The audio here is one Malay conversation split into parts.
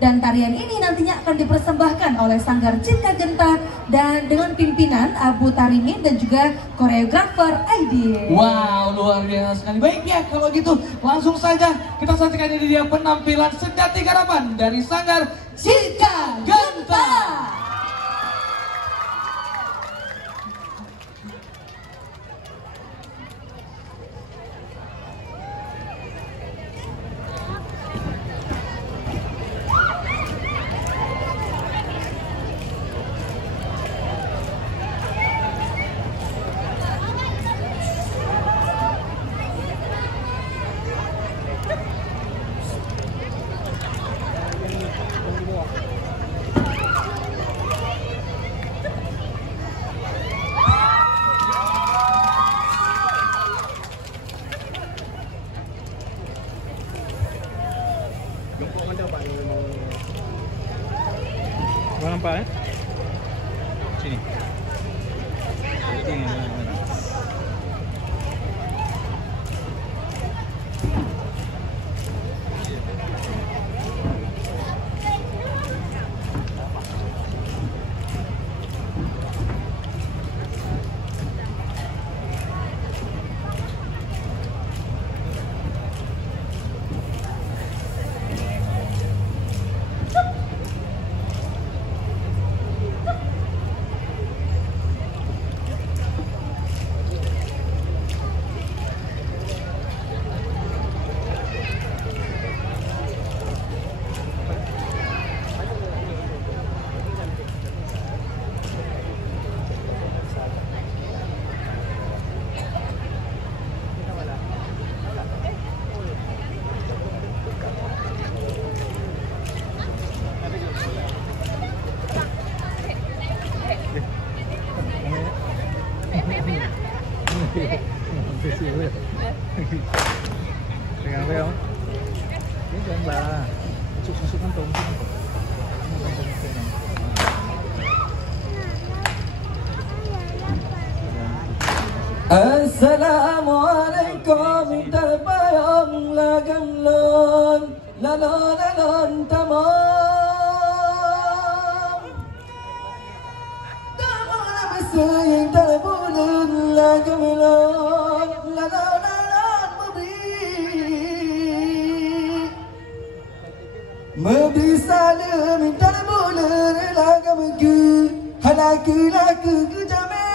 Dan tarian ini nantinya akan dipersembahkan oleh Sanggar Cinta Genta dan dengan pimpinan Abu Tarimin dan juga koreografer Aidil. Wow, luar biasa sekali. Baik ya, kalau gitu langsung saja kita saksikan ini dia penampilan sejati garapan dari Sanggar Cinta Genta. Mau nampak sini. Sini. Pegang apa ya? Ini jangan lah. Masuk kantong. Assalamualaikum terbayang lagam lon lalon tamam tamam besayang terbulun lagam lon lalon memberi salam terbulun lagam ke halaki ke jamin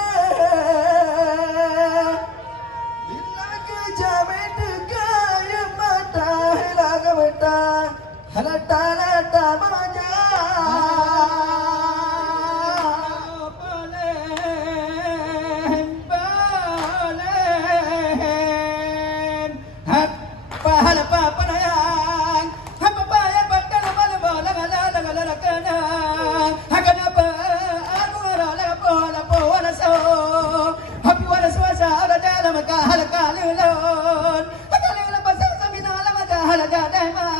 halata lata maja balen hapa halapa panayang hapa paya bakal bala bala la kana hakana ba aku la po wala so happy wala so sa ala dala maka halaka lelon halaka pasal samina la mata halaka dema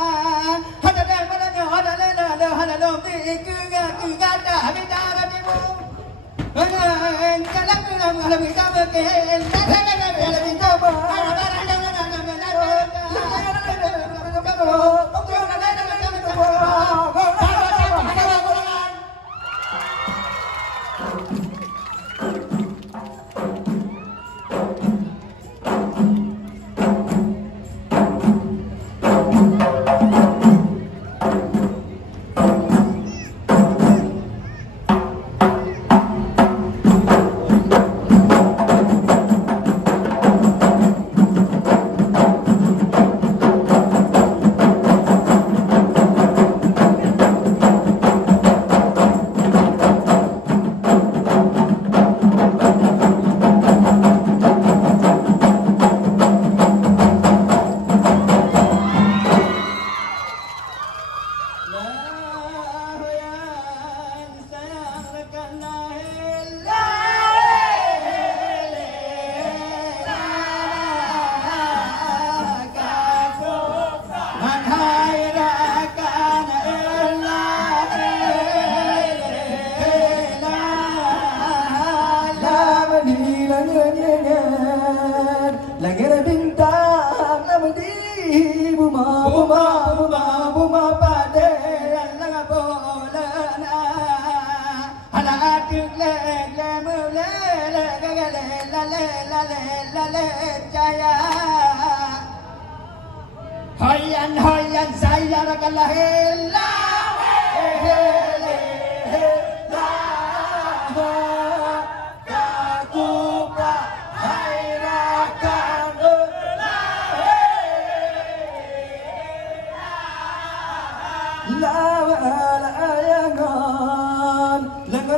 rakanlah hela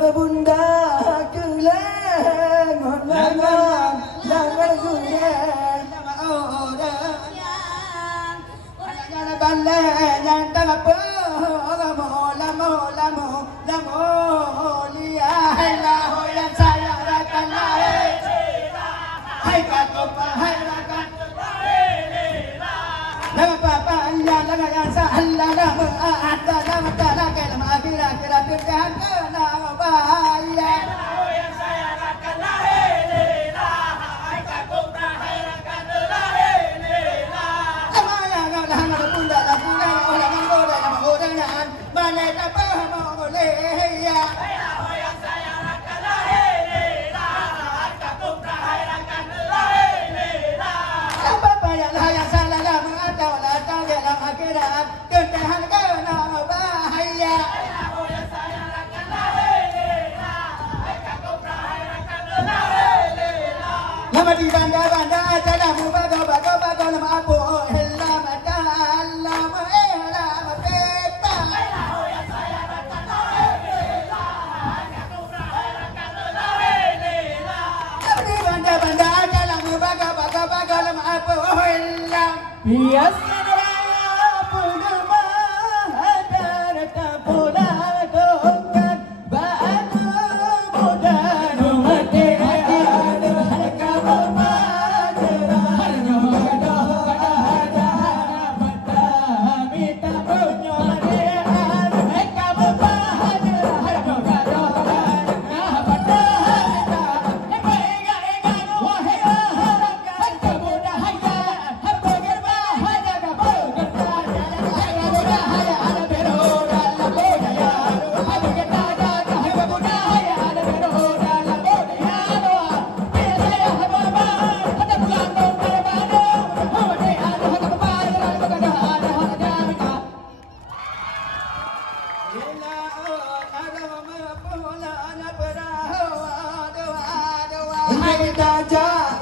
bunda kelengon lengon lengon guleng nama orang yang balai yang tak apa lamo dia hello yang saya rakan hai kakak hai rakan lama papa yang lama yang salah lama ada lama tak lagi lama kira dekat nama bahaya yang saya rakan hai kakak hai rakan lama yang lama bunda lagi orang orang nama orangnya mana apa mau boleh ya yang saya rakan hai kakak hai rakan apa yang salah lama ada wala tahu dalam akhirat ketahan kena bahaya yang saya rakan hai kakak hai rakan lama di banda aja lama bago lama apa hela mata lama lama peta yang saya rakan hai kakak hai rakan lama di banda aja lama bago lama apa hela biasa raya purnama hadar tapula dongkat ba'adu mudanu mati adu kamu majra nyodo kada mata mita punyo mati adu kamu majra nyodo kada mata mita enga wahai harap kamu dahaya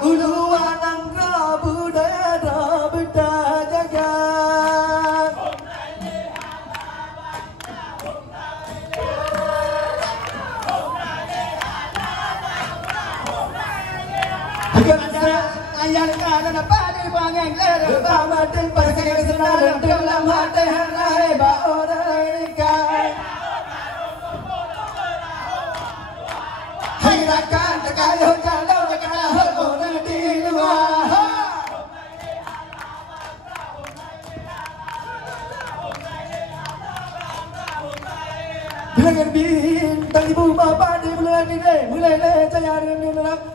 uluan angka budaya berdajaga ayat kana pada pangang lere ba mati pasai senar dalam hati hai ba orang kai hai rakan kayo jalo kana orang di luar dengan bintang ibu bapa di bulan ini mulai cahaya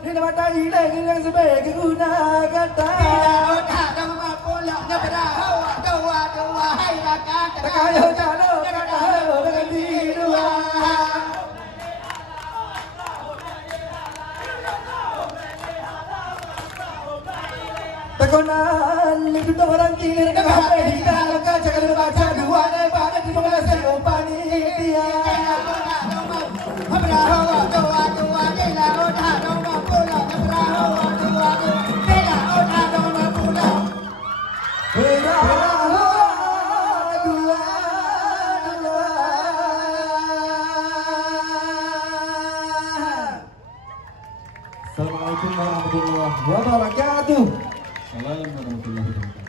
di mata ini dengan sebagai guna kata ada pola doa hai rakan kayo jalo kana orang di luar tekonan hidup orang kiri dengan HP di dalam kaca kalau baca dua pada di pengalas panitia doa dela oda doma pula doa dela oda doma pula Assalamualaikum warahmatullahi wabarakatuh. Assalamualaikum warahmatullahi wabarakatuh.